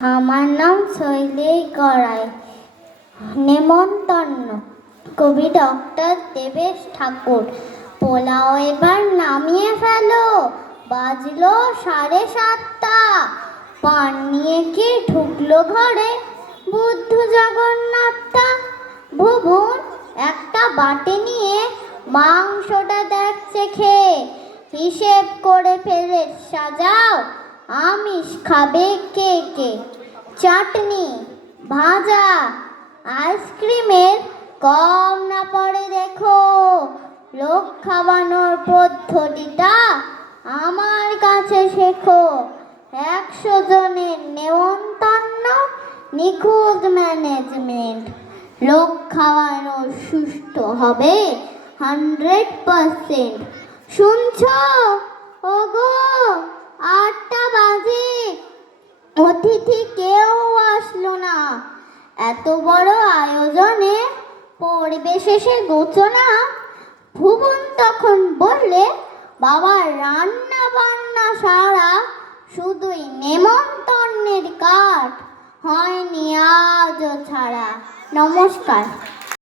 আমার নাম শৈলী গড়াই। নেমন্তন্ন কবি ডক্টর দেবেশ ঠাকুর। পোলাও এবার নামিয়ে ফেলো, বাজলো 7:30। পান নিয়ে কি ঢুকলো ঘরে বুদ্ধ জগন্নাথটা। ভুবন একটা বাটি নিয়ে মাংসটা দেখছে খেয়ে, হিসেব করে ফেলে সাজাও আমিষ খাবে কে কে। চাটনি, ভাজা, আইসক্রিমের কম না পড়ে দেখো। লোক খাওয়ানোর পদ্ধতিটা আমার কাছে শেখো। 100 জনের নেমন্তন্ন, নিখুঁত ম্যানেজমেন্ট। লোক খাওয়ানো সুষ্ঠু হবে 100%। শুনছো? ওগো, 8টা বাজে, অতিথি কেউ আসলো না। এত বড় আয়োজনে পড়বে শেষে গোছনা। ভুবন তখন বললে, বাবা রান্না বান্না সারা, শুধুই নেমন্তন্নের কাঠ হয়নি আজও ছাড়া। নমস্কার।